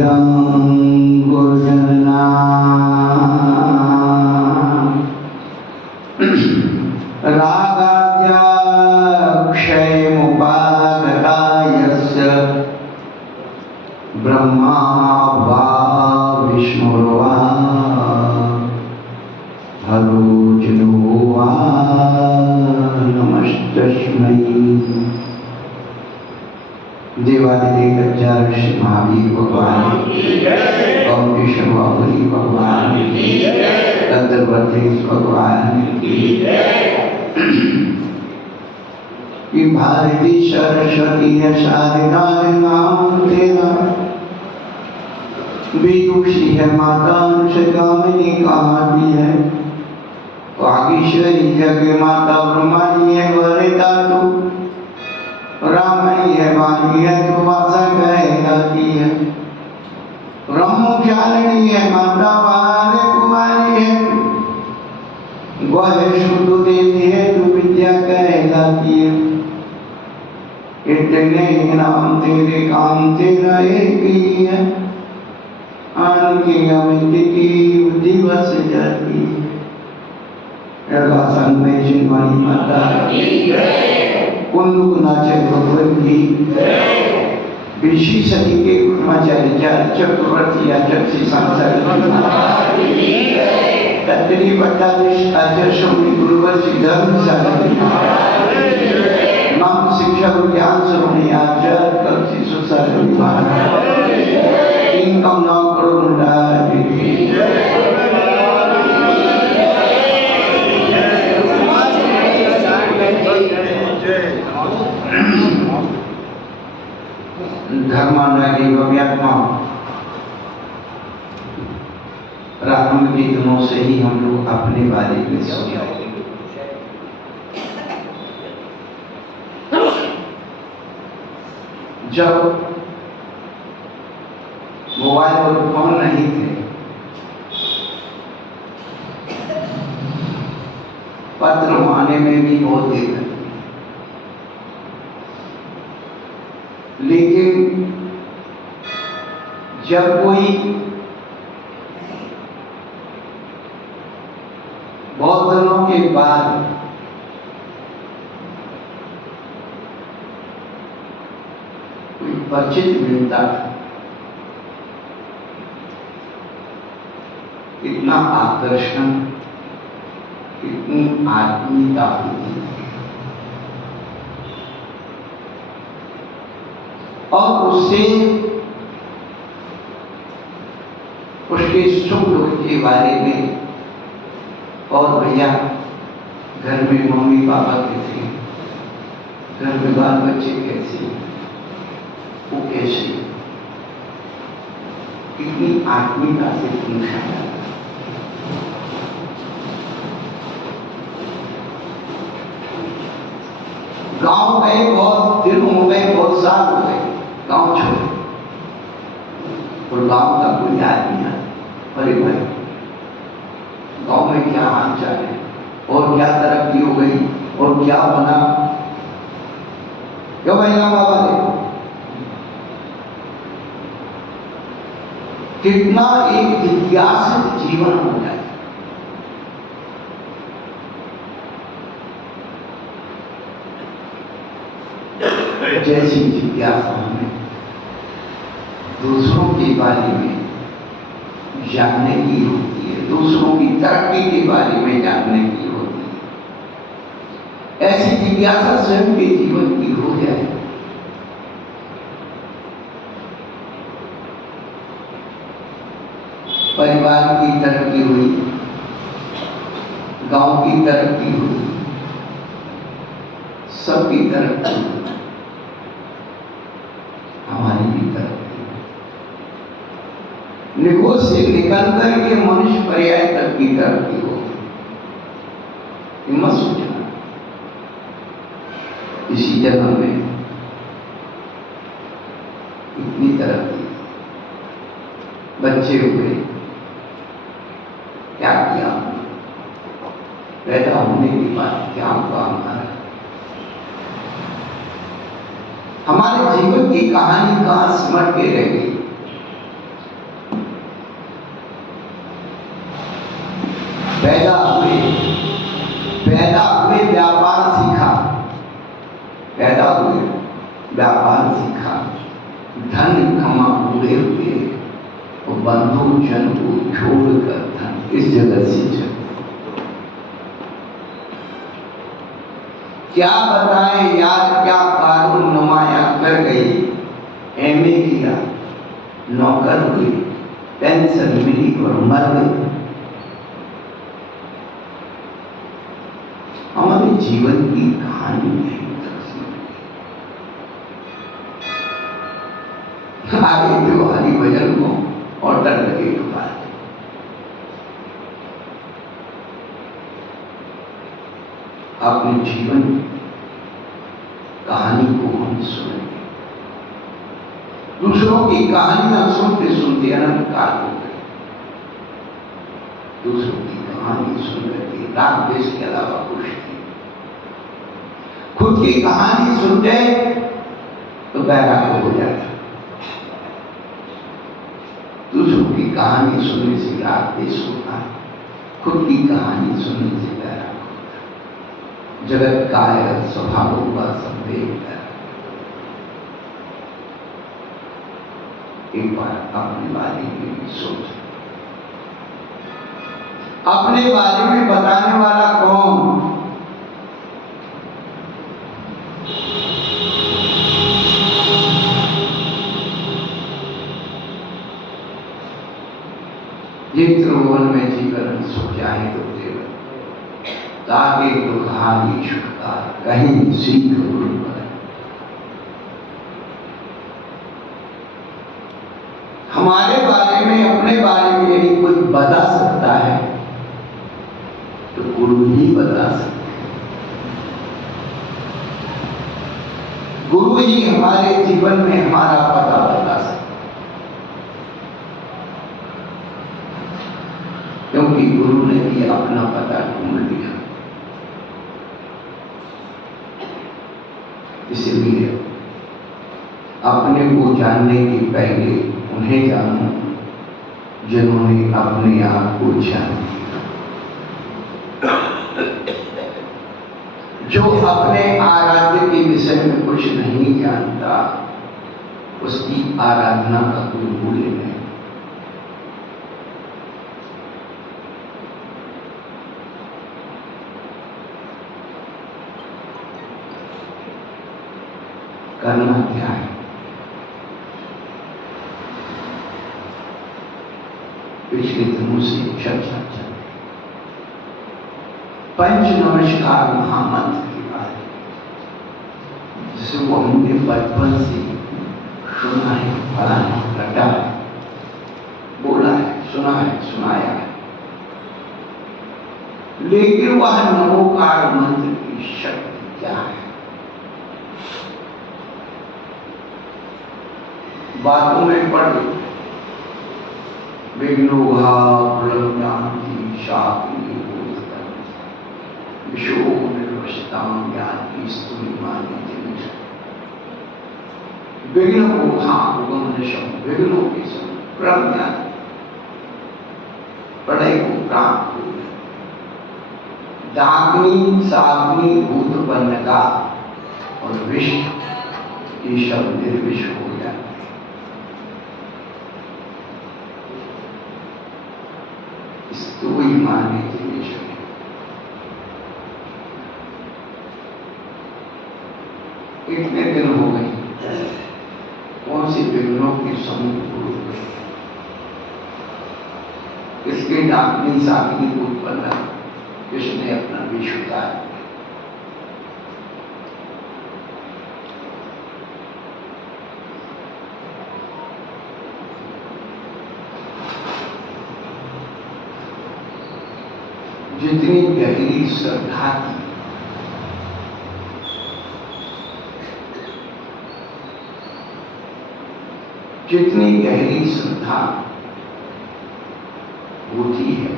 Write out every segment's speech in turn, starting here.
इदं गुरुजनानां रागाद्याक्षयमुपागतायस्य ब्रह्मा वा विष्णुर्वा हरो वा नमस्तस्मै। देवादिदेव गज्जर श्री महावीर भगवान ओम विष्णु बाबुरी भगवान तत्वतेश भगवान की भारती सरस्वती है शारदा नाम तेरा विदुषी है माता अंशकामिनी कहाँ भी है वागीश्वरी जग माता ब्रह्मणी है वरिता तू रामणी है वाणी है तू वासा कहेगा की है ब्रह्मचारिणी है माता वार कुमारी है वह शुद्ध देवी है तू विद्या कहेगा की है इतने नाम तेरे काम तेरा एक ही है आनकी अमित की दिवस जाती एलासन में जिनवानी माता कुल्लू नाचे भगवान की विशी सदी के कुमाचार्य चक्रवर्ती आचार्य सांसद तत्री पट्टाधीश आचार्य स्वामी गुरुवर सिद्धांत सागर नाम शिक्षा ज्ञान श्रोणी आचार्य कलसी सुसागर इनकम नाम करोड़ धर्मानुरागी भव्यात्मा प्रारंभ के दिनों से ही हम लोग अपने बारे में सोचा जब मोबाइल और फोन नहीं थे पत्र आने में भी बहुत देर लगती लेकिन जब कोई बहुत दिनों के बाद कोई परिचित मिलता था इतना आकर्षण इतनी आत्मीयता होती और उससे उसके सुख दुख के बारे में और भैया घर में मम्मी पापा कैसे घर में बाल बच्चे कैसे वो कैसे कितनी आत्मीयता से पूछा गांव गए बहुत दिन हो गए बहुत साल हो गए गांव छोड़े और गांव का कोई याद नहीं आता अरे भाई गांव में क्या हाल चाल है और क्या तरक्की हो गई और क्या बना क्यों भाई राम बाबा ने कितना एक जिज्ञासित जीवन हो जाए जैसी जिज्ञासा हमें दूसरों के बारे में जानने की होती है दूसरों की तरक्की के बारे में जानने की होती है ऐसी जिज्ञासा स्वयं के जीवन की हो जाए परिवार की तरक्की हुई गांव की तरक्की हुई सबकी तरक्की हुई हमारी भी तरक्की निगोज से निकल करके मनुष्य पर्याय तक की तरक्की हो मत सोचना इसी जगह में इतनी तरक्की बच्चे हुए क्या किया पैदा होने के बाद क्या हुआ हमारे जीवन की कहानी कहाँ सिमट के रह गई पैदा हुए व्यापार सीखा, पैदा हुए व्यापार सीखा, धन कमा पूरे हुए और बंधु जन को छोड़कर धन इस जगत से चले। क्या बताएं यार, क्या कानून नुमाया कर गई। एमए किया, नौकर हुई, पेंशन मिली और मर गई। हमारे जीवन की कहानी नहीं आगे त्योहारी भजन को और डर लगे बात। अपने जीवन कहानी को हम सुनेंगे। दूसरों की कहानियां सुनते सुनते अनंत काल हो गए। दूसरों की कहानी सुन करके राग देश के अलावा कुछ नहीं। खुद की कहानी सुनते तो बैराग हो जाता। दूसरों की कहानी सुनने से राग देश होता है, खुद की कहानी सुनने से बैराग होता है। जगत काय स्वभाव का संदेह है। एक बार अपने बारे में भी सोच, अपने बारे में बताने वाला कौन? ये त्रिभुवन में जीवन सुख जाए तो देव, ताकि दुखाली छुटकार कहीं सीख गुरु पर। हमारे बारे में, अपने बारे में यदि कोई बता सकता है तो गुरु ही बता सकते हैं। गुरु ही हमारे जीवन में हमारा पता बता सकते, क्योंकि गुरु ने भी अपना पता ढूंढ लिया। इसलिए अपने को जानने के पहले उन्हें जानो जिन्होंने अपने आप को जान लिया। जो अपने आराध्य के विषय में कुछ नहीं जानता, उसकी आराधना का कोई मूल्य नहीं। करना क्या है? पिछले दिनों से चर्चा चल रही पंच नमस्कार महामंत्र के बारे में, जिसे वो हमने बचपन से सुना है, पढ़ा है, रटा है, बोला है, सुना है, सुनाया है। लेकिन वह नमोकार मंत्र की शक्ति क्या है? बातों में पढ़ विघ्नोघा प्रलम्यांति शापिनी बोधतम विशोक निर्वशताम ज्ञाति स्तुलिमानि जिनिष। विघ्न को उगम निशम, विघ्नों के सम प्रज्ञान पढ़ाई को प्राप्त हो गए। दाग्नि साग्नि भूतपन्न का और विष ये शब्द निर्विष हो जाते। तो वही मानने के लिए कितने दिन हो गए, कौन सी विघ्नों की समूह हो गए, किसके डाकनी साकनी को उत्पन्न, किसने अपना विष उतारा। जितनी गहरी श्रद्धा की, जितनी गहरी श्रद्धा होती है,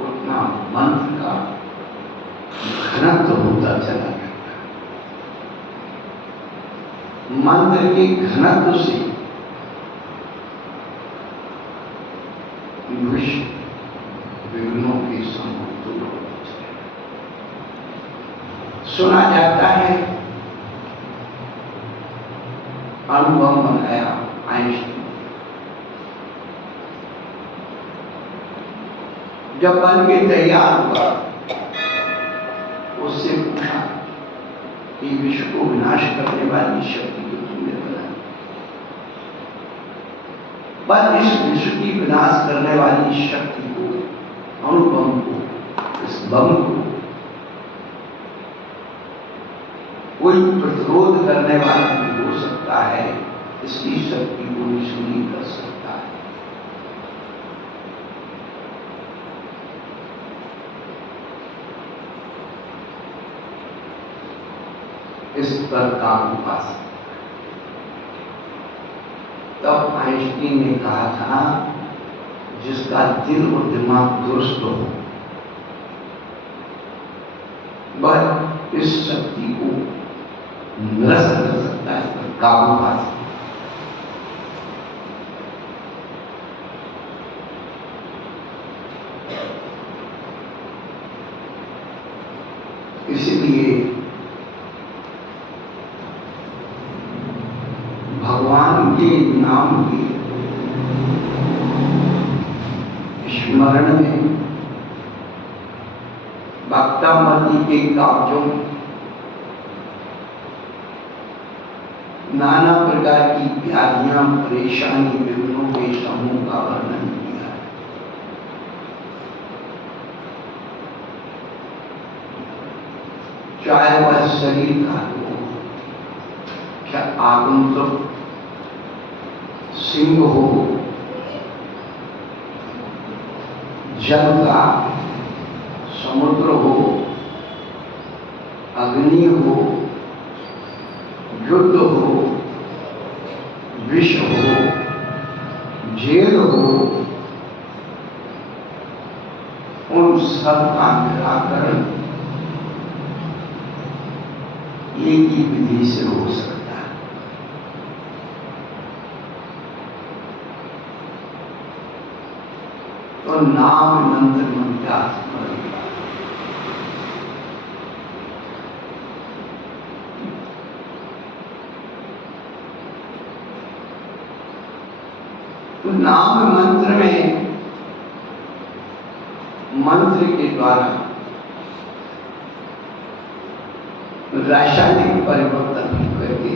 उतना मंत्र का घनत्व होता चला जाता। मंत्र के घनत्व से विघ्नों सुना जाता है, अनुभव बनाया आइंस्टीन। जब बन के तैयार हुआ, उससे पूछा कि विश्व को विनाश करने वाली शक्ति को तुमने बनाई, पर इस विश्व की विनाश करने वाली शक्ति को, अणुबम को, इस बम को कोई प्रतिरोध करने वाला भी हो सकता है, इसकी शक्ति को निष्क्रिय कर सकता है। इस पर काबू पा सकता है। तब आइंस्टीन ने कहा था, जिसका दिल और दिमाग दुरुस्त हो वह इस शक्ति को निरस्त कर सकता है, पर काबू पा सकता है। इसलिए भगवान के नाम के स्मरण में भक्तामती के काव्यों में नाना प्रकार की व्याधियां, परेशानी, विघ्नों के समूह का वर्णन किया है। चाहे वह शरीर का हो, क्या आगंतुक सिंह हो, जल का, समुद्र हो, अग्नि हो, युद्ध हो, विष हो, जेल हो, उन सब का निराकरण एक ही विधि से हो सकता है। तो नाम मंत्र मंत्र तो नाम मंत्र में मंत्र के द्वारा रासायनिक परिवर्तन करके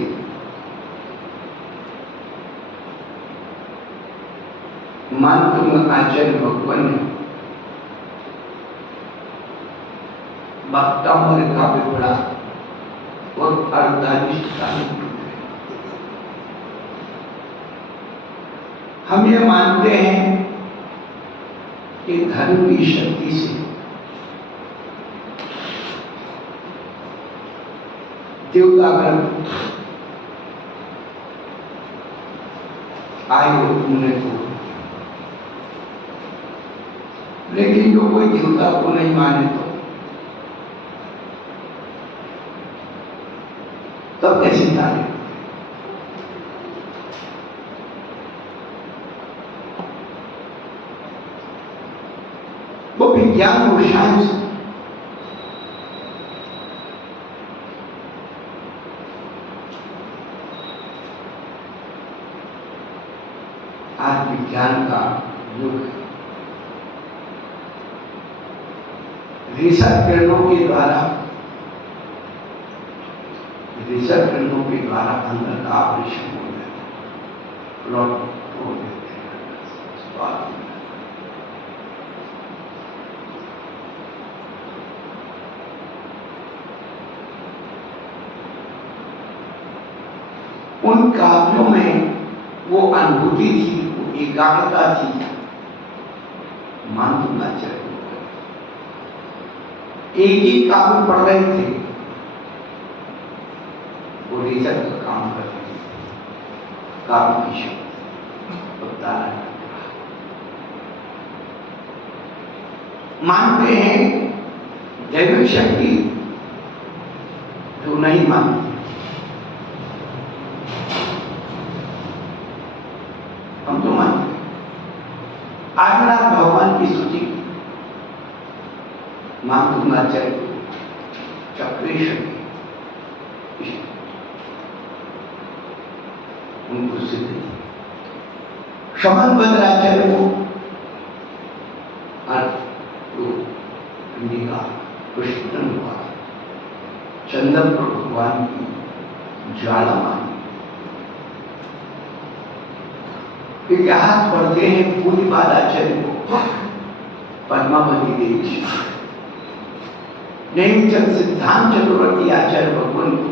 मंत्र में आचार्य भगवान ने भक्तामृत का विपड़ा और 48 तारीख। हम ये मानते हैं कि धर्म की शक्ति से देवतागण आए उन्हें को, लेकिन जो कोई देवता को नहीं माने तो तब कैसे जाने? वो विज्ञान और साइंस आज विज्ञान का युग है। रिसर्च किरणों के द्वारा अंदर का ऑपरेशन हो गया, उन काव्यों में वो अनुभूति थी, वो एकाग्रता थी, मान दूंगा चाहिए। एक ही काव्य पढ़ रहे थे, वो रिसर्च का काम कर रहे थे, काव्य की शक्ति बता रहे। मानते हैं दैविक शक्ति, जो नहीं मानते हम तो मानते हैं। आदिनाथ भगवान की स्तुति मान दूंगा चाहिए, चक्रेश्वर उनको सिद्ध थी। शमनभद्राचार्य को इंडिका पुष्टन हुआ, चंदन पर भगवान की ज्वाला मानी। इतिहास पढ़ते हैं पूज्यपादाचार्य को पद्मावती देवी जी, नेमचंद सिद्धांत चतुर्वेदी आचार्य भगवान को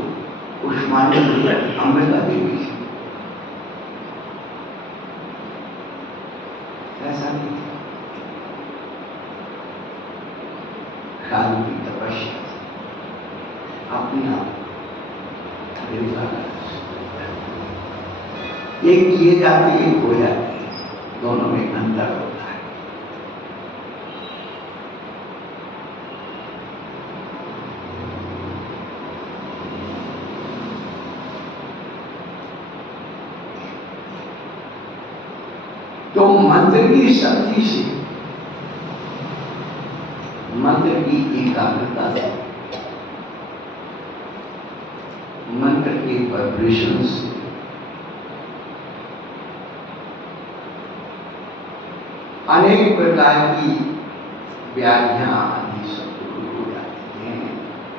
कुष्मांडा अमृता देवी जी। ऐसा नहीं, शांति तपस्या अपने आप एक किए जाते एक हो जाते हैं, दोनों में अंतर होता है। तो मंत्र की शक्ति से, मंत्र की एकाग्रता से, मंत्र के वाइब्रेशन से अनेक प्रकार की व्याधियां आदि सब दूर हो जाती हैं,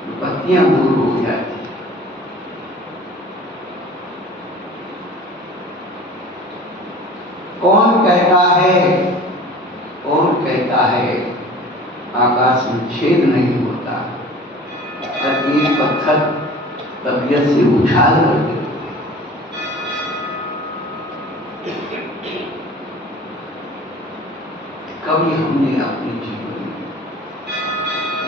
विपत्तियां दूर हो जाती हैं। कौन कहता है आकाश में छेद नहीं होता और एक पत्थर तबीयत से उछाल कर देते। कभी हमने अपने जीवन में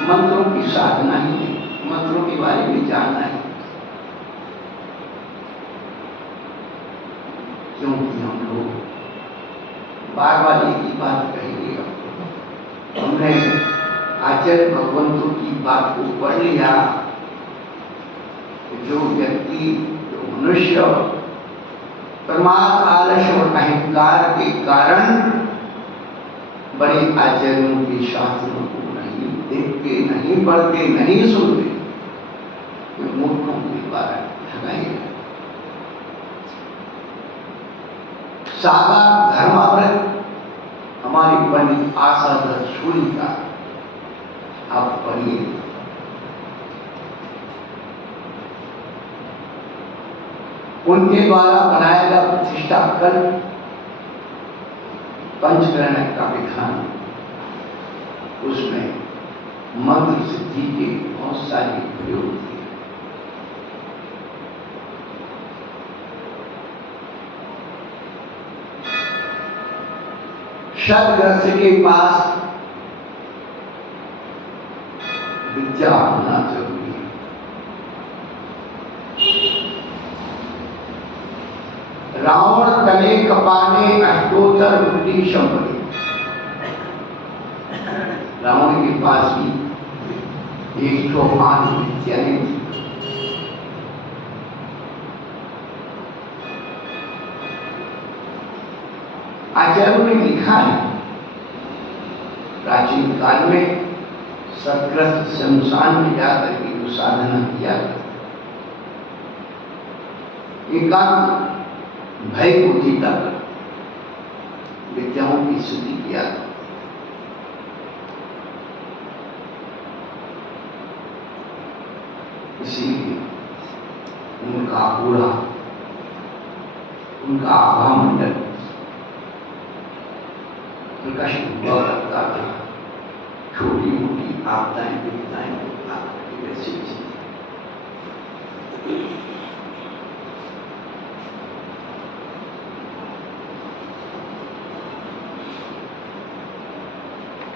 मंत्रों की साधना ही नहीं, मंत्रों के बारे में जानना है, क्योंकि हम लोग बार बार एक ही बात कहेंगे। हमने आचार्य भगवंतों की बात को पढ़ लिया। जो व्यक्ति, जो मनुष्य प्रमाद, आलस्य और अहंकार के कारण बड़े आचार्यों के शास्त्रों को नहीं देखते, नहीं पढ़ते, नहीं सुनते, वे मूर्खों के द्वारा ठगाए। सागा धर्माव्रत हमारी पंडित आशाधर सूरी का आप पढ़िए। उनके द्वारा बनाया गया प्रतिष्ठा कल पंचकरण का विधान, उसमें मंत्र सिद्धि के बहुत सारे प्रयोग थे। शतग्रस्त के पास विद्या होना जरूरी है। रावण तले कपाने अष्टोत्तर बुद्धि संपत्ति। रावण के पास भी 108 विद्याएं थी। आचार्यों ने लिखा है, प्राचीन काल में सतग्रस्त शमशान में जाकर के जो साधना किया था, एकांत भय को जीता कर विद्याओं की सिद्धि किया था। इसीलिए उनका पूरा, उनका आभा मंडल प्रकाशित हुआ करता था। छोटी मोटी आपदाएं विपदाएं वैसी थी।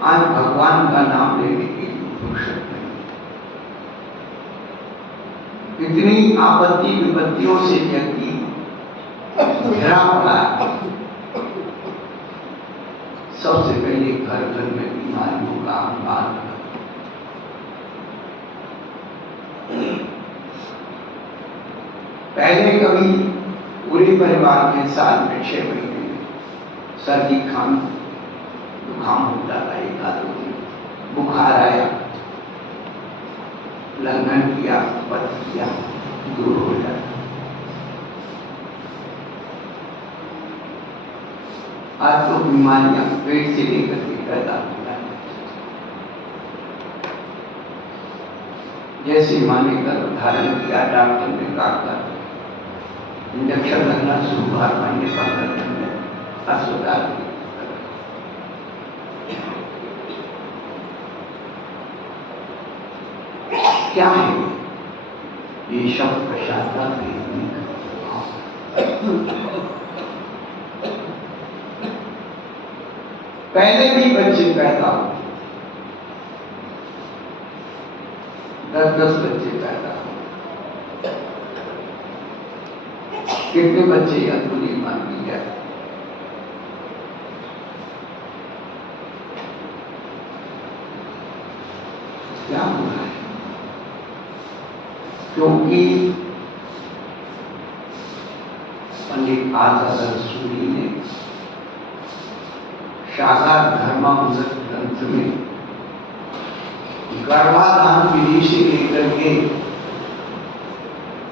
आज भगवान का नाम लेने की फुर्सत नहीं। इतनी आपत्ति विपत्तियों से व्यक्ति घिरा पड़ा है। सबसे पहले घर घर में बीमारियों का अंबार। पहले कभी पूरे परिवार में साल में 6 महीने सर्दी जुकाम होता था, एक आध दिन बुखार आया, लंघन किया, पथ किया, दूर हो जाता। आज तो बीमारियां पेट से लेकर के पैदा हो जाती, जैसे माने गर्भ धारण किया, डॉक्टर ने कहा इंजेक्शन लगना शुरू, 12 महीने 15 दिन में अस्पताल में। क्या है ये सब प्रसाद पहले भी बच्चे पैदा होते, 10-10 बच्चे पैदा होते, कितने बच्चे अधूरी मान ली जाए। क्या हो रहा है? क्योंकि पंडित आजाद सूरी ने शाखा धर्मामृत ग्रंथ में गर्भाधान विधि से लेकर के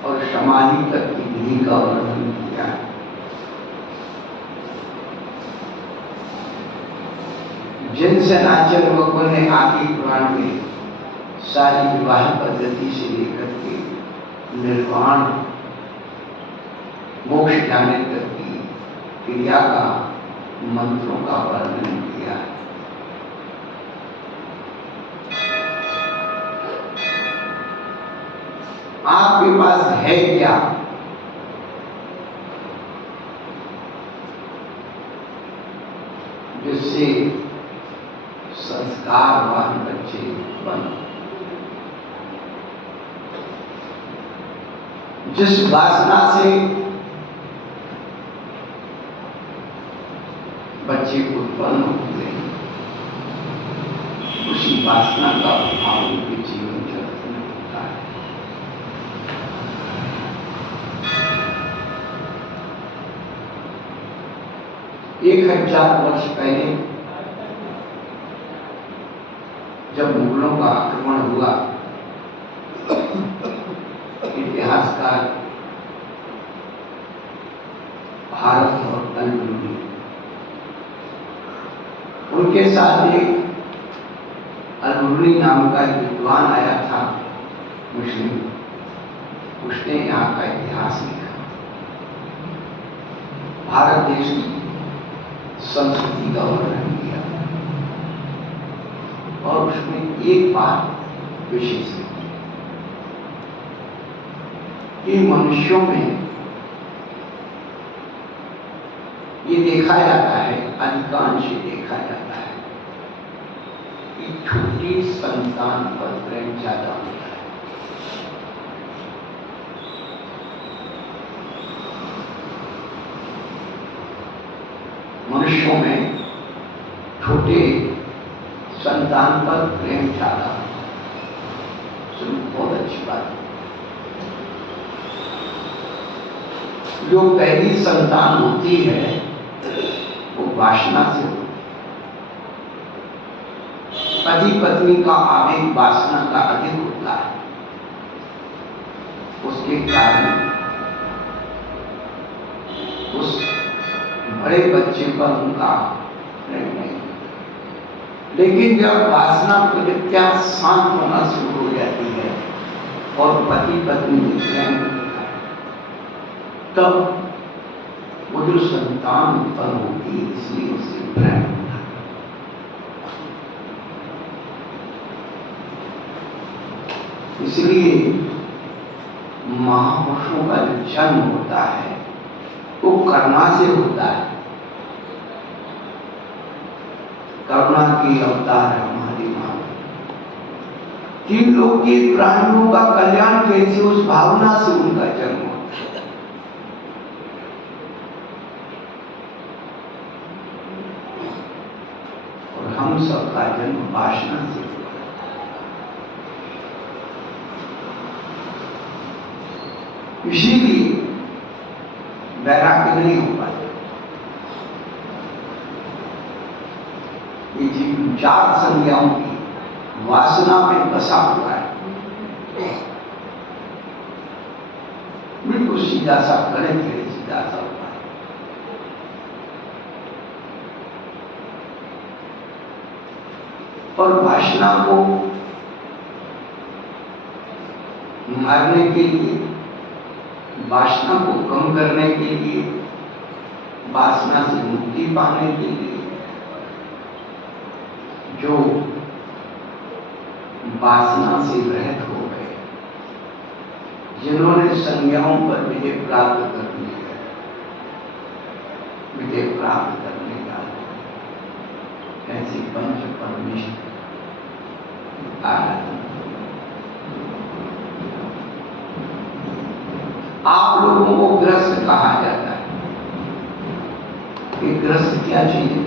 और समाधि तक की विधि का वर्णन किया है। जिन सेनाचल भगवान ने आदि पुराण में सारी विवाह पद्धति से लेकर के निर्वाण मोक्ष जाने तक की क्रिया का मंत्रों का वर्णन किया है। आपके पास है क्या? जिससे संस्कारवान बच्चे बनो, जिस वासना से बच्चे उत्पन्न होते हैं, उसी वासना का भाव उनके जीवन जगत में होता है। एक 1000 वर्ष पहले जब मुगलों का आक्रमण हुआ, इतिहासकार भारत और अल-बिरूनी, उनके साथ एक अल-बिरूनी नाम का विद्वान आया था मुस्लिम, उसने यहाँ का इतिहास लिखा, भारत देश की संस्कृति का वर्णन किया, और उसमें एक बात विशेष है कि मनुष्यों में ये देखा जाता है, अधिकांश देखा जाता है कि छोटी संतान पर प्रेम ज्यादा होता है। मनुष्यों में छोटे संतान पर प्रेम ज्यादा होता है। सुनो, बहुत अच्छी बात है। जो पहली संतान होती है वो वासना से होती है। पति पत्नी का आवेग वासना का अधिक होता है, उसके कारण उस बड़े बच्चे पर उनका प्रेम नहीं होता। लेकिन जब वासना प्रकृत्या शांत होना शुरू हो जाती है और पति पत्नी में प्रेम होता है, तब वो जो संतान उत्पन्न होती है, इसलिए उससे प्रेम होता है। इसलिए महापुरुषों का जो जन्म होता है वो करुणा से होता है। करुणा की अवतार है हमारी मां। 3 लोग के प्राणियों का कल्याण कैसे, उस भावना से उनका जन्म होता है। और हम सबका जन्म वासना से हुआ। इसीलिए वैराग्य नहीं हो पाता। ये जीव 4 संज्ञाओं की वासना में बसा हुआ है। बिल्कुल सीधा सा गणित है, सीधा सा हुआ है। और वासना को मारने के लिए, वासना को कम करने के लिए, वासना से मुक्ति पाने के लिए, जो वासना से रहित हो गए, जिन्होंने संज्ञाओं पर विजय प्राप्त कर लिया, विजय प्राप्त करने का ऐसे पंच परमेश्वर आराधना। आप लोगों को ग्रस्त कहा जाता है। ये ग्रस्त क्या चीज है?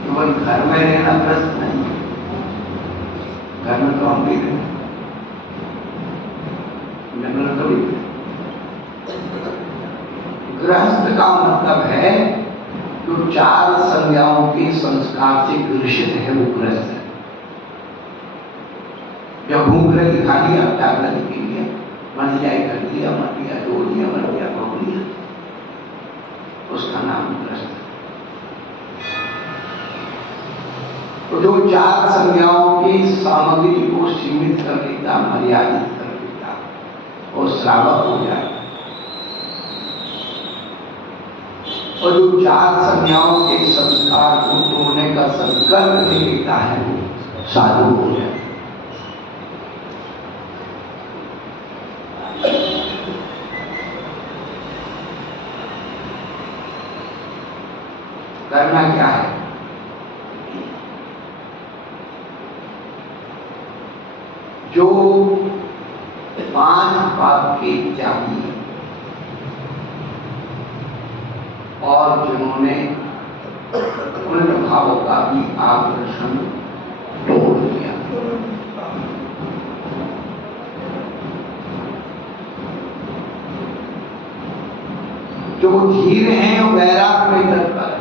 केवल घर में रहना ग्रस्त नहीं, घर में तो हम भी रहते, जंगल तो भी। गृहस्थ का मतलब है जो चार संज्ञाओं के संस्कार से ग्रसित है, वो गृहस्थ है। जब भूख लगी खा लिया, प्यास लगी पी लिया, मन जाए कर लिया, मर लिया जोड़ लिया, मर लिया भोग लिया, उसका नाम गृहस्थ है। तो जो चार संज्ञाओं की सामग्री को सीमित कर लेता, मर्यादित कर लेता, वो श्रावक हो जाता। और जो चार संज्ञाओं के संस्कार को तोड़ने का संकल्प ले लेता है, वो साधु हो जाता। करना क्या है? जो 5 पाप के त्यागी और जिन्होंने उन भावों का भी आकर्षण तोड़ दिया, जो धीर हैं वो वैराग में तत्पर।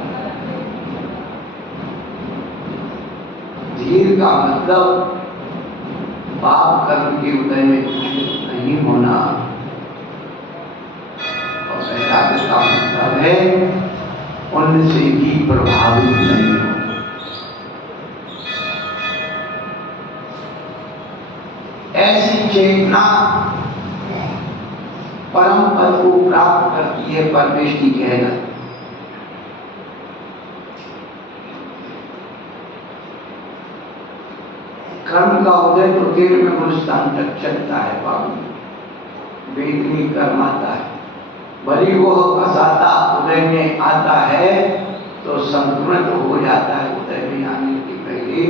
धीर का मतलब पाप कर्म के उदय में कुछ नहीं होना, और वैराग्य का मतलब है उनसे भी प्रभावित नहीं हो। ऐसी चेतना परम पद को प्राप्त करती है, परमेश की कहना। कर्म का उदय तो 13वें गुणस्थान तक चलता है बाबू, वेदनी कर्म आता है। भली वो असाता उदय में आता है तो संतुलित हो जाता है, उदय में आने के पहले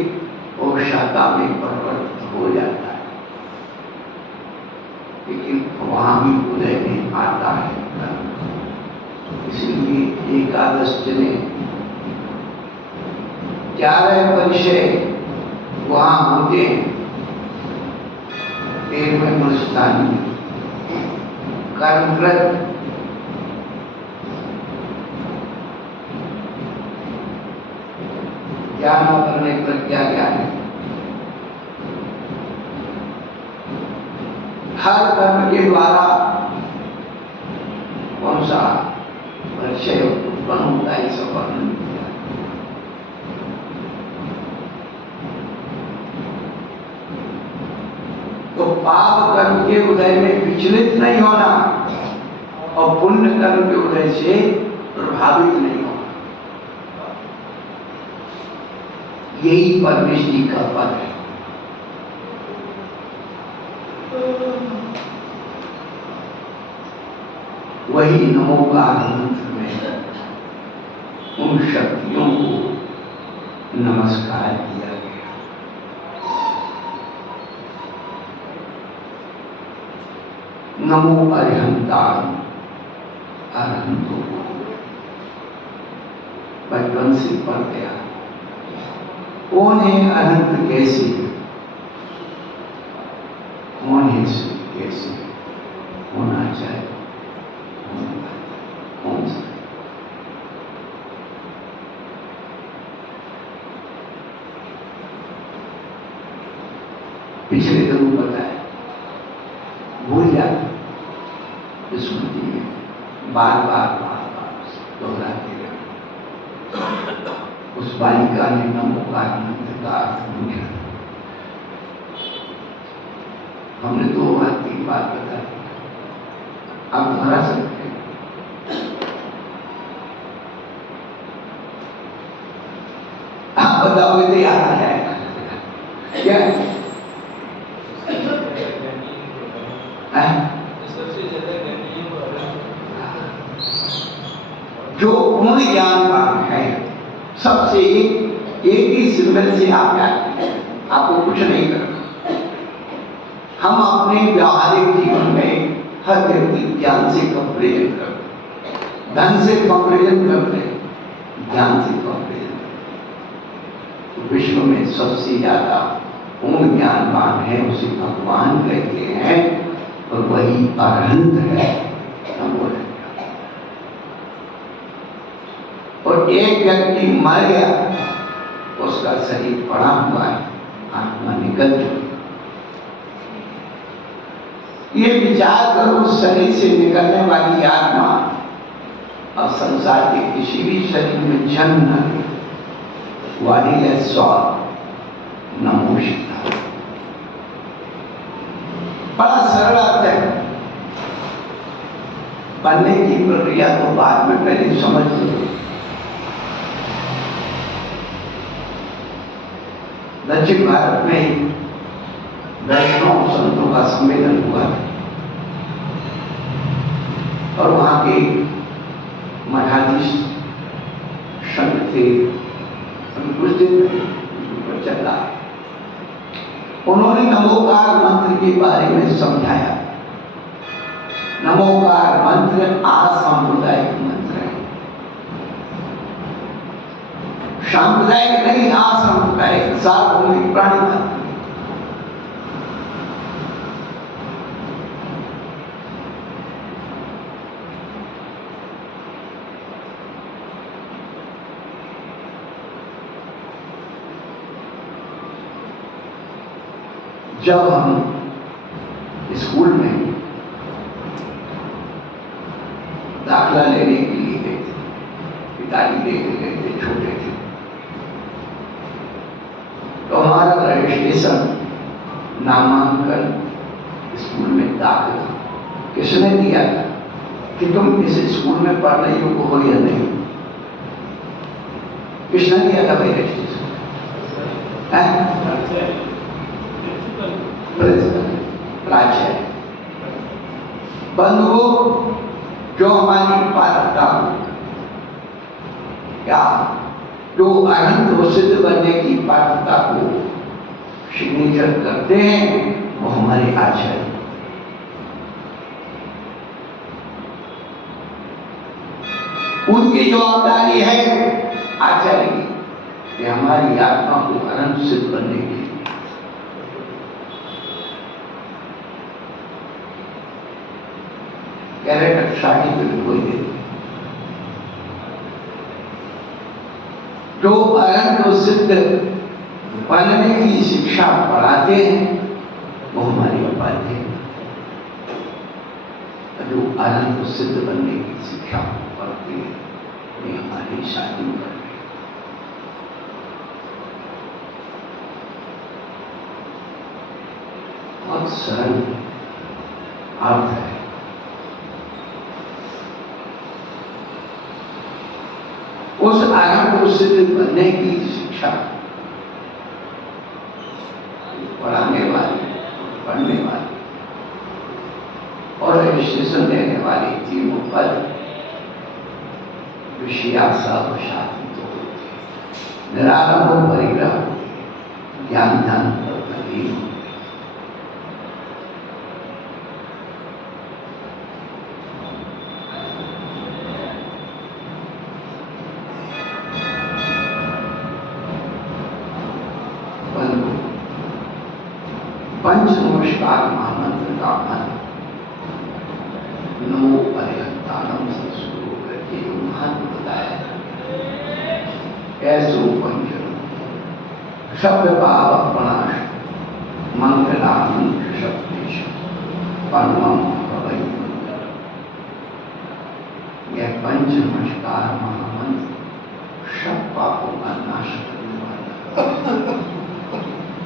वो शाता में परिवर्तित हो जाता है, लेकिन वहां भी उदय में आता है। इसलिए एकादश ने 11 परिचय वहां होते हैं। 13वें गुणस्थान में कर्मकृत, ज्ञान करने प्रज्ञा ज्ञान, हर कर्म के द्वारा कौन सा परिचय उत्पन्न होता है, सब वर्णन किया। तो पाप कर्म के उदय में विचलित नहीं होना और पुण्य कर्म के उदय से प्रभावित नहीं होना, यही परमेश्वरी का पद है। वही नमोकार मंत्र में उन शक्तियों को नमस्कार किया गया। नमो अरिहंतान, अरहंतो बचपन से पढ़ गया। कौन है अनंत, कैसे, कौन है कैसे होना चाहिए, कौन सा? पिछले दिनों बताया, भूल जाते, स्मृति में बार बार दोहराते रहे। उस बालिका ने नमोकार मंत्र का अर्थ पूछा। हमने 2 बार 3 बार बता दिया, आप दोहरा सकते हैं। आप बताओगे तो याद आ जाएगा क्या? जो पूर्ण ज्ञानवान है, सबसे एक ही सिंबल से आप जाते हैं, आपको कुछ नहीं करना। हम अपने व्यावहारिक जीवन में हर व्यक्ति ज्ञान से कंपेरिजन करते, धन से कंपेरिजन करते, ज्ञान से कंपेरिजन करते। तो विश्व में सबसे ज्यादा पूर्ण ज्ञानवान है उसे भगवान कहते हैं, और वही अरहंत है। और एक व्यक्ति मर गया, उसका शरीर पड़ा हुआ है, आत्मा निकल चुकी। ये विचार करो, उस शरीर से निकलने वाली आत्मा अब संसार के किसी भी शरीर में जन्म न ले। नमो शिवाय। बड़ा सरल अर्थ है। बनने की प्रक्रिया तो बाद में पहले समझ लो। दक्षिण भारत में वैष्णव संतों का सम्मेलन हुआ और वहां के मठाधीश संत थे, कुछ दिन पर चल रहा है। उन्होंने नमोकार मंत्र के बारे में समझाया। नमोकार मंत्र असांप्रदायिक मंत्र है, सांप्रदायिक नहीं, असांप्रदायिक, सार्वभौमिक प्राणी मंत्र। जब हम स्कूल में दाखला लेने के लिए गए थे, पिताजी लेके गए थे, छोटे थे, तो हमारा रजिस्ट्रेशन, नामांकन स्कूल में दाखिला किसने दिया था कि तुम इस स्कूल में पढ़ने योग्य हो या नहीं? किसने दिया था भाई रजिस्ट्रेशन? प्राचार्य। बंधुओं, जो हमारी पात्रता हो, क्या जो अनंत सिद्ध बनने की पात्रता को सिग्नेचर करते हैं, वो हमारे आचार्य। उनकी जवाबदारी है आचार्य की कि हमारी आत्मा को अनंत सिद्ध बनने की कैरेक्टर सर्टिफिकेट कोई दे, जो अनंत सिद्ध बनने की शिक्षा पढ़ाते हैं वो हमारी उपाधि है। जो अनंत सिद्ध बनने की शिक्षा पढ़ते हैं वे हमारी शादी कर रहे हैं। बहुत सरल अर्थ है। उस अनंत सिद्ध बनने की शिक्षा पढ़ाने वाले, पढ़ने वाले और रजिस्ट्रेशन देने वाले तीनों पद विषयासा वशाती तो होते, निरारंभ परिग्रह, ज्ञान ध्यान पर अधीन होते। पंच नमस्कार महामंत्र का मन नमो अरिहंतानम से शुरू करके जो महत्व बताया ऐसो पंचम शब्द भाव प्रणाश मंगलामंत्र शब्देश परमम भवै मंगल। यह पंच नमस्कार महामंत्र सब पापों का नाश करने वाला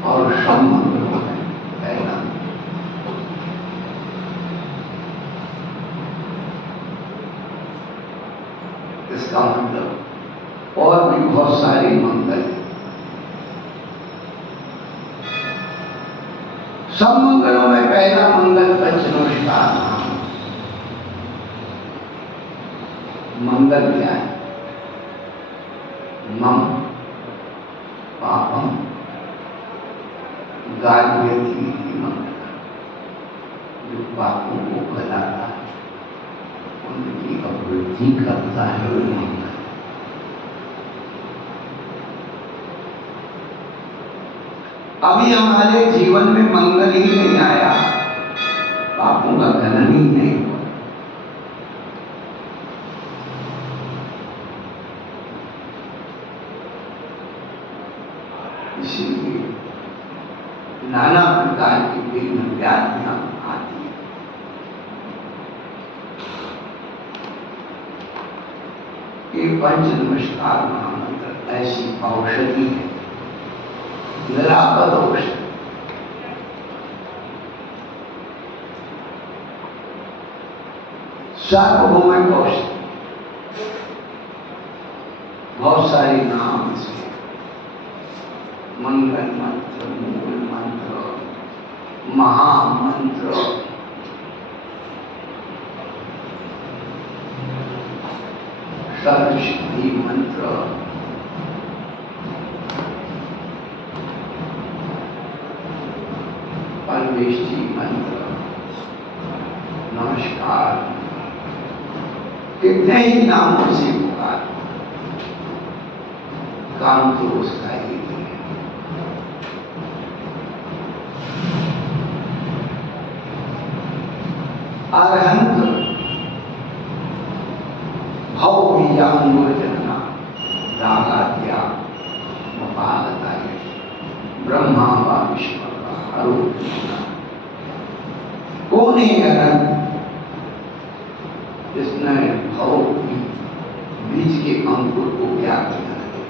और सब मंगलों में पहला। इसका मतलब और भी बहुत सारे मंगल हैं। सब मंगलों में पहला मंगल पंच नमस्कार नाम। मंगल क्या है? मम पापम गायत्री मंगल, जो पापों को गलाता है, उनकी अभिवृद्धि करता है वो मंगल। अभी हमारे जीवन में मंगल ही नहीं आया, पापों का गलन ही नहीं हुआ। इसलिए नाना प्रकार की विघ्न व्याधियां आती हैं। ये पंच नमस्कार महामंत्र ऐसी औषधि है, निरापद औषधि। सार्वभौमिक औषधि, बहुत सारे नाम इसके, मंगल मंत्र, मूल मंत्र, महामंत्र, सर्वसिद्धि मंत्र, परमेष्टि मंत्र, नमस्कार, कितने ही नामों से पुकार, काम तो उसका ही है। अरहंत भव बीजांगुर्जनना रागाद्या उपागताय ब्रह्मा व विष्णु का आरोपना। कौन है अरहंत? जिसने भव बीज के अंकुर को क्या किया है,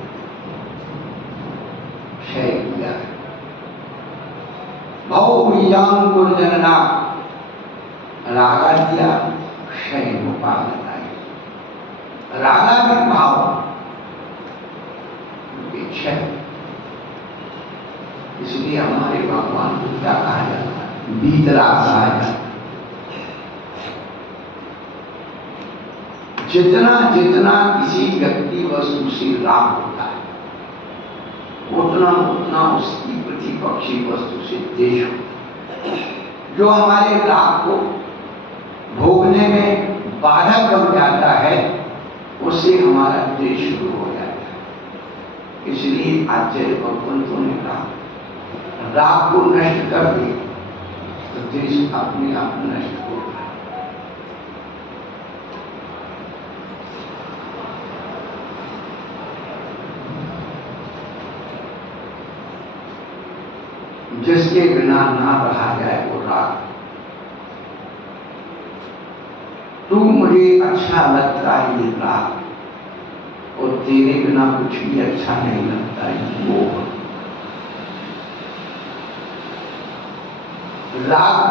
क्षय किया है। भव बीजांगुर्जनना रागाद्या क्षय उपागताय। रागादि भाव क्षय, इसलिए हमारे भगवान को क्या कहा जाता है? बीतराग कहा जाता है। जितना जितना किसी व्यक्ति वस्तु से राग होता है, उतना उतना उसकी प्रतिपक्षी वस्तु से द्वेष होता है। जो हमारे राग को भोगने में बाधा बन जाता है, उससे हमारा द्वेष शुरू हो जाता है। इसलिए आचार्य भगवंतों ने कहा, राग को नष्ट कर दे तो द्वेष अपने आप नष्ट होगा। जिसके बिना ना रहा जाए वो राग। तू मुझे अच्छा लगता है ये राग, और तेरे बिना कुछ भी अच्छा नहीं लगता है वो। राग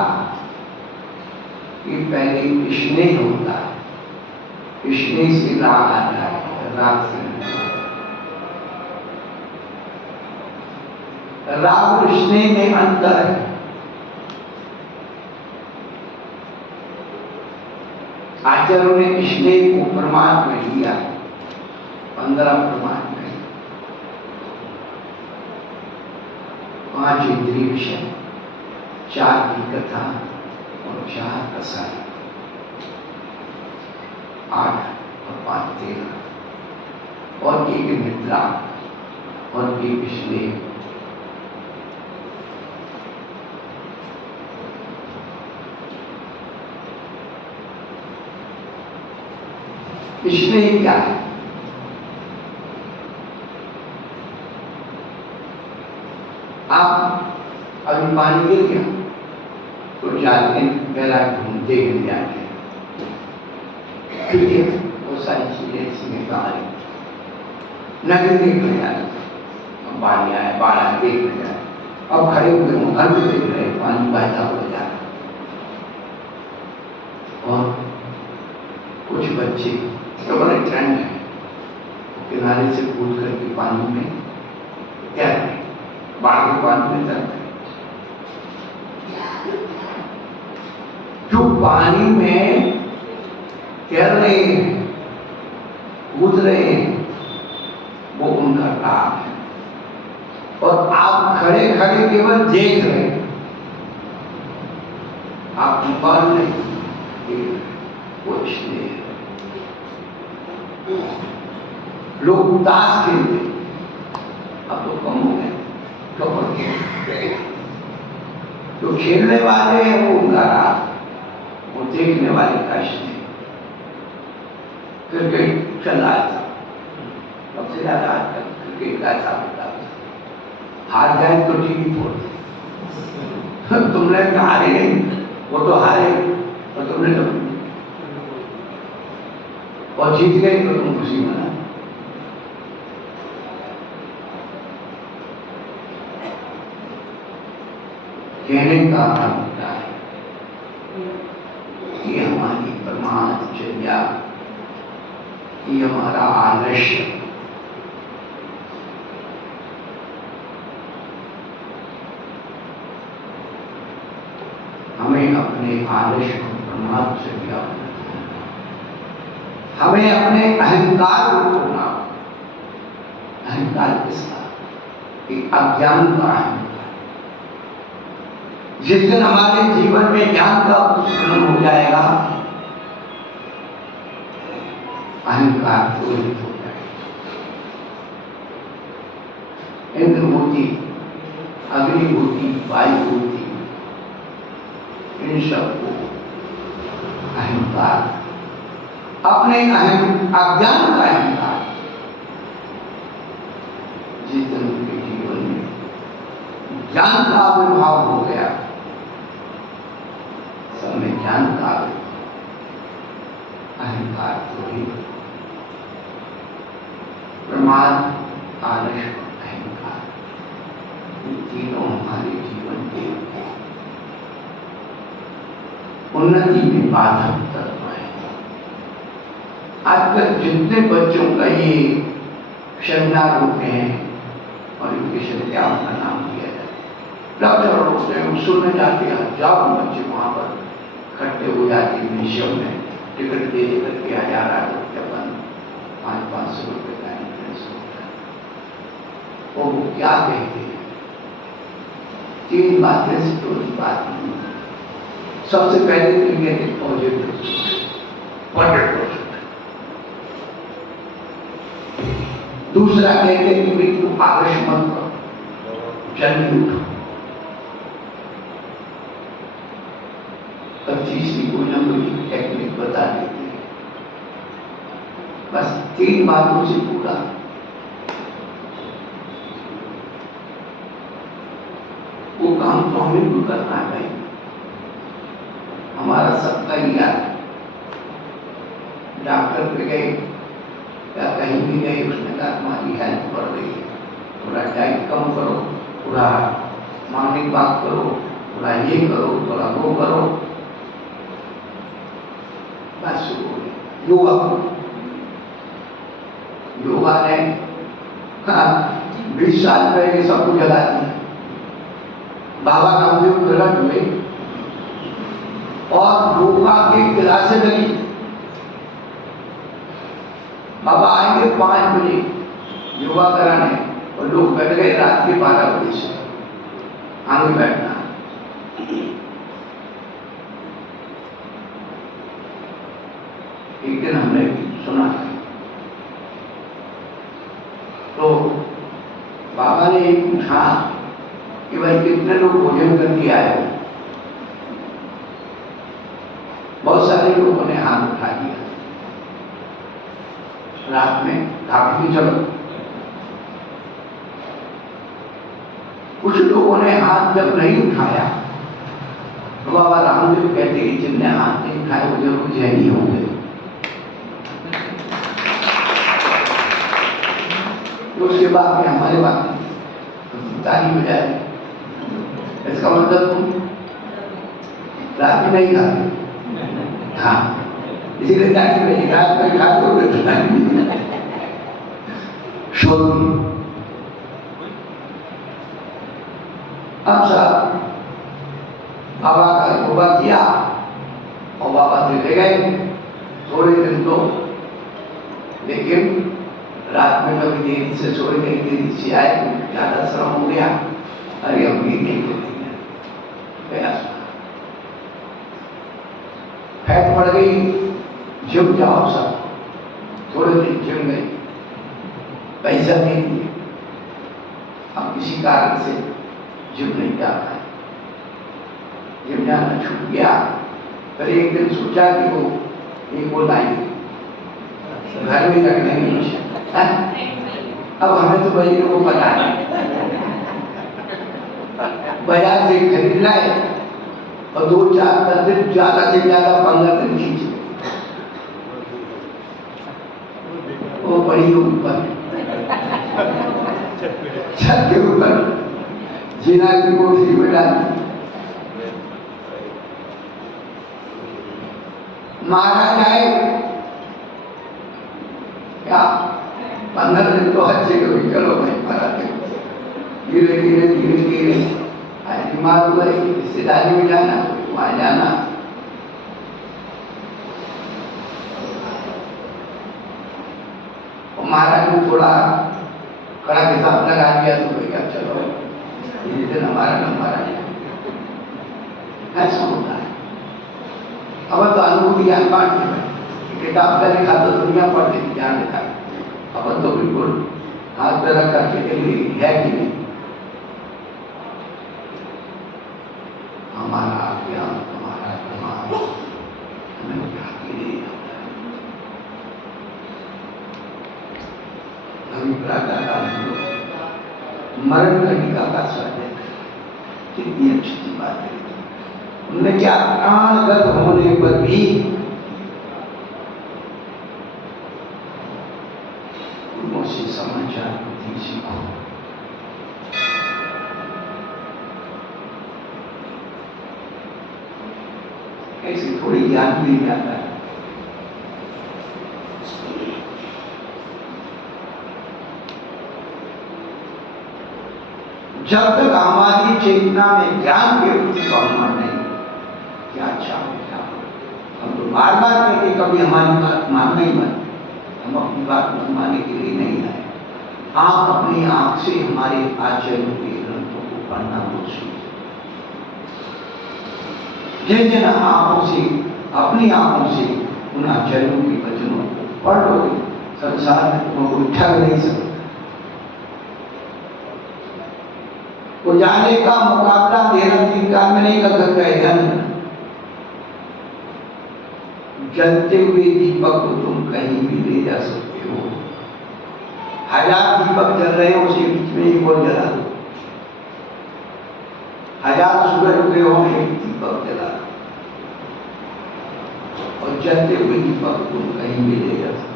के पहले स्नेह होता है, स्नेह से राग आता है, राग से नहीं। राग और स्नेह में अंतर है। आचार्यों ने स्नेह को प्रमाण में लिया, 15 प्रमाण में, 5 इंद्रिय विषय, 4 की कथा और 4 कसाई, 8 और 5 13, और 1 निद्रा और 1 स्नेह। स्नेह क्या है? आप अभी पानी गिर गया तो जाते हैं, पहला घूमते गिर जाते हैं, ठीक है, वो सारी चीजें इसमें कहा। नदी देखने आए, पानी आया, बाढ़ आया, देखने आए। अब खड़े हुए हों, घर में देख रहे, पानी बहता हुआ जा रहा। और कुछ बच्चे तो बड़े ट्रेंड है, किनारे से कूद करके पानी में तैर रहे, बाढ़ के पानी में तैर रहे। जो पानी में तैर रहे हैं, कूद रहे हैं, वो उनका काम है। और आप खड़े खड़े केवल देख रहे हैं, आप मोबाइल नहीं, कुछ नहीं। लोग ताश खेलते, अब तो कम हो गए। जो खेलने वाले हैं वो उनका रात, वो देखने वाले कष्ट नहीं। क्रिकेट चल रहा था, सबसे ज्यादा आजकल क्रिकेट का साबित, हार जाए तो टीवी फोड़ते, तुमने हारे नहीं, वो तो हारे और तुमने तो, और जीत गए तो तुम खुशी मना। कहने का होता है ये हमारी परमाचर्या, ये हमारा आदर्श, हमें अपने आदर्श को परमाचर्या, हमें अपने अहंकार को तोड़ना। अहंकार किसका? एक अज्ञान का अहंकार। जिस दिन हमारे जीवन में ज्ञान का पुष्पन हो जाएगा, अहंकार पूरित हो जाएगा। इंद्र होती, अग्नि होती, वायु होती, इन सबको अहंकार, अपने अज्ञान का अहंकार, जिस दिन उनके जीवन में ज्ञान का आविर्भाव हो गया, सब में ज्ञान का आविर्भाव, अहंकार तो ही, प्रमाद, आलस्य, अहंकार, ये तीनों हमारे जीवन के उन्नति में बाधक तत्व है। आजकल जितने बच्चों का ये सेमिनार होते हैं और एजुकेशन क्या उनका नाम दिया जाए, लेक्चर होते हैं, सुनने जाते हैं, हजारों बच्चे वहां पर इकट्ठे हो जाते हैं, विषयों में टिकट दे करके 1000 रुपया बंद, 500 रुपये का एंट्रेंस होता है। वो क्या कहते हैं? 3 बातें स्टोरी बात नहीं। सबसे पहले तो कहते पॉजिटिव, 100%। दूसरा कहते कि बिल्कुल आलस्य मत करो, जल्दी उठो। और तीसरी कोई ना कोई टेक्निक बता देते हैं। बस 3 बातों से पूरा। वो काम तो हमें भी करना है भाई, हमारा सबका ही याद। डॉक्टर पे गए या कहीं भी गए, उसने कहा तुम्हारी हेल्थ बढ़ रही है, थोड़ा डाइट कम करो, थोड़ा मॉर्निंग वॉक करो, थोड़ा ये करो, थोड़ा वो करो। बस योगा करो। योगा ने 20 साल पहले सबको जगा दिया। बाबा रामदेव प्रकट हुए और योगा की क्लासें लगी। बाबा आएंगे 5 बजे योगा कराने, और लोग बैठ गए रात के 12 बजे से आगे बैठना। एक दिन हमने सुना तो बाबा ने एक पूछा कि भाई कितने लोग भोजन करके आए हो? बहुत सारे लोगों ने हाथ उठा दिया। रात में काफी चलो, कुछ लोगों ने हाथ जब नहीं उठाया तो बाबा रामदेव कहते हैं जिनने हाथ नहीं उठाए वो जरूर जैनी होंगे। तो उसके बाद में हमारे बात ताली बजाए, इसका मतलब तुम रात में नहीं खाते। हाँ, इसीलिए ताली बजाई, रात में खाते हो शोध। अच्छा, बाबा का योगा किया और बाबा चले गए थोड़े दिन तो, लेकिन रात में कभी देरी से सोए, कहीं देरी से आए, ज्यादा श्रम हो गया, अरे अब ये नहीं गया, फैट बढ़ गई, जिम जाओ सब, थोड़े दिन जिम गए, पैसा नहीं दिए, अब किसी कारण से जिम नहीं जाता है, जिम जाना छूट गया। फिर एक दिन सोचा कि वो एक वो लाई घर में रखने की कोशिश, अब हमें तो भाई को पता नहीं, बाजार से खरीद लाए और 2-4 दिन, ज्यादा से ज्यादा 15 दिन खींचे, वो पड़ी ऊपर छत के ऊपर जीना की कोठरी में डाली, मारा जाए क्या, 15 दिन तो अच्छे कभी चलो भाई मारा, धीरे धीरे धीरे धीरे बीमार हुआ, रिश्तेदारी में जाना, वहां जाना, और महाराज ने थोड़ा कड़ा हिसाब लगा दिया तो भैया चलो ये दिन हमारा नंबर आया, ऐसा होता है। अब तो अनुभूति ज्ञान बांटते हैं, किताब का लिखा तो दुनिया पढ़ लेती ज्ञान लिखा, अब तो बिल्कुल हाथ पे रख करके के लिए है कि नहीं, हमारा ज्ञान हमारा ज्ञान हमें प्राप्ति नहीं होता है। नवी प्रातः मरण कनिका का स्वाध्याय, कितनी अच्छी बात है। उन्होंने क्या, प्राणगत होने पर भी उनसे समाचार बुद्धि सीखो। ऐसे थोड़ी ज्ञान मिल जाता है। जब तक हमारी चेतना में ज्ञान के प्रति अवमान नहीं, क्या अच्छा हो क्या, हम तो बार बार कहते कभी हमारी बात मानना ही मत, हम अपनी बात मानने के लिए नहीं आए। आप अपनी आंख से हमारे आचार्यों के ग्रंथों को पढ़ना बहुत शुरू, जिन जिन आंखों से, अपनी आंखों से उन आचार्यों के वचनों को पढ़ लोगे, संसार में तुम्हें कोई ठग नहीं सकता। वो जाने का मुकाबला निरंतर काल में नहीं कर सकता है धन। जलते हुए दीपक को तुम कहीं भी ले जा सकते हो, 1000 दीपक जल रहे हो, उसी बीच में एक और जला दो, 1000 सूरज उगे हो, एक दीपक जला दो, और जलते हुए दीपक को तुम कहीं भी ले जा सकते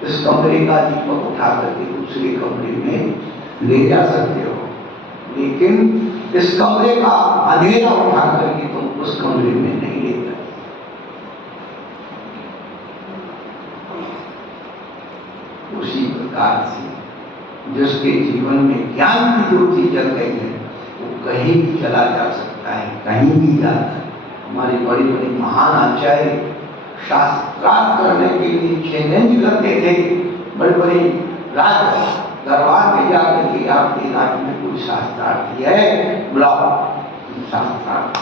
हो। इस कमरे का दीपक उठा करके दूसरे कमरे में ले जा सकते हो, लेकिन इस कमरे का अंधेरा उठा करके तुम उस कमरे में नहीं ले जाते। उसी प्रकार से जिसके जीवन में ज्ञान की ज्योति जल गई है, वो कहीं भी चला जा सकता है, कहीं भी जाता है। हमारे बड़े बड़े महान आचार्य शास्त्रार्थ करने के लिए चैलेंज करते थे, बड़े बड़े राज दरबार में जाकर के आपके राज्य में कोई शास्त्रार्थी है, बुलाओ शास्त्रार्थ।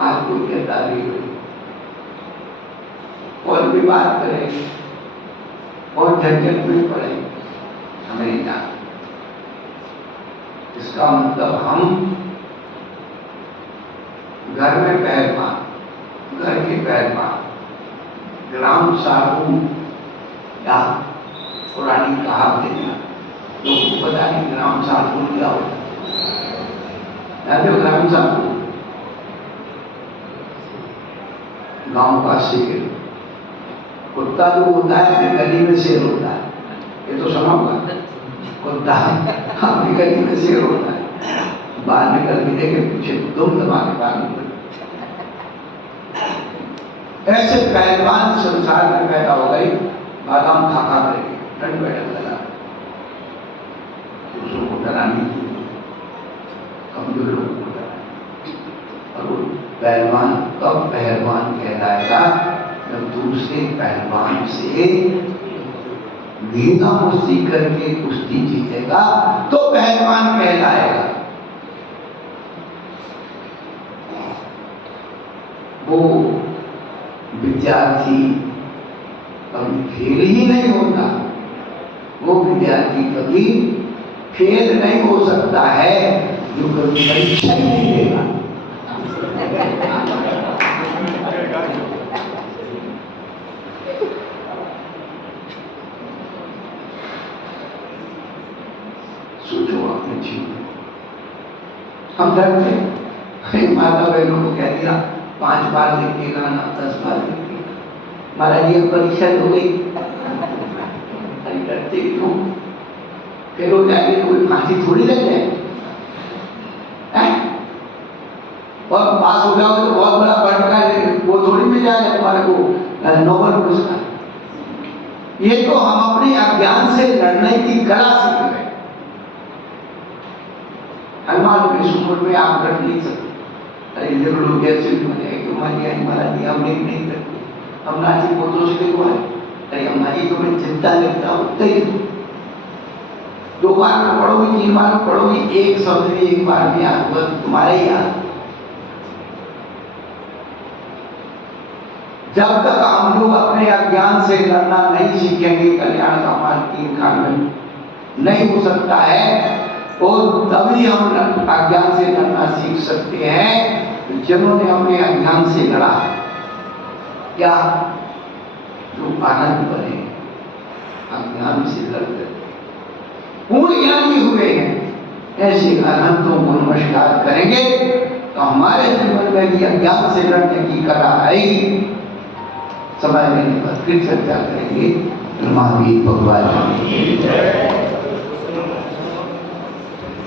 आज कोई कहता नहीं, और भी बात करें और झंझट में पड़े, हमें नहीं जाना। इसका मतलब हम घर में पैर मार, घर के पैर मार, ग्राम साधु या पुरानी कहावतें लोगों को पता नहीं ग्राम साधु क्या होता है। ग्राम साधु गांव का शेर, कुत्ता जो होता है अपनी गली में शेर होता है, ये तो सुना होगा। कुत्ता अपनी गली में शेर होता है, बाहर निकल के देखे पीछे दुम दबा के बाहर निकल। ऐसे पहलवान संसार में पैदा हो गई, बादाम खा खा करके ठंड बैठक लगा, उसको डराने की कमजोर लोगों को डरा। और वो पहलवान कब पहलवान कहलाएगा? जब दूसरे पहलवान से धीमा कुश्ती करके कुश्ती जीतेगा तो पहलवान कहलाएगा। वो विद्यार्थी कभी फेल ही नहीं होता, वो विद्यार्थी कभी फेल नहीं हो सकता है जो कभी परीक्षा ही नहीं देगा। सोचो अपने जीवन, हम डरते हैं, माता बहनों को कह दिया 5 बार लिख के गाना, 10 बार लिख के, महाराज ये परीक्षा हो गई, अरे डरते क्यों? फिर हो जाएगी, कोई फांसी थोड़ी लग जाए, और पास हो जाओ तो बहुत बड़ा बढ़कर वो थोड़ी मिल जाएगा तुम्हारे को नोबेल पुरस्कार। ये तो हम अपने अज्ञान से लड़ने की कला सीख रहे हैं। हनुमान की उम्र में आप लड़ नहीं सकते। अरे इधर लोग कैसे महाराज हम लिख नहीं सकते, हम नाची पोतों से लिखवाए। अरे हमारी तुम्हें चिंता लगता उतना ही 2 बार में पढ़ोगी, 3 बार में पढ़ोगी, एक शब्द भी 1 बार में याद होगा तुम्हारे ही याद। जब तक हम लोग अपने अज्ञान से लड़ना नहीं सीखेंगे, कल्याण का मार्ग 3 काल में नहीं हो सकता है, और तभी हम अज्ञान से लड़ना सीख सकते हैं। जिन्होंने अपने अज्ञान से लड़ा, क्या जो आनंद बने, अज्ञान से लड़ते पूर्ण ज्ञानी हुए हैं, ऐसे अनंतों को नमस्कार करेंगे तो हमारे जीवन में भी अज्ञान से लड़ने की कला आएगी। समय लेने पर फिर चर्चा करेंगे। महावीर भगवान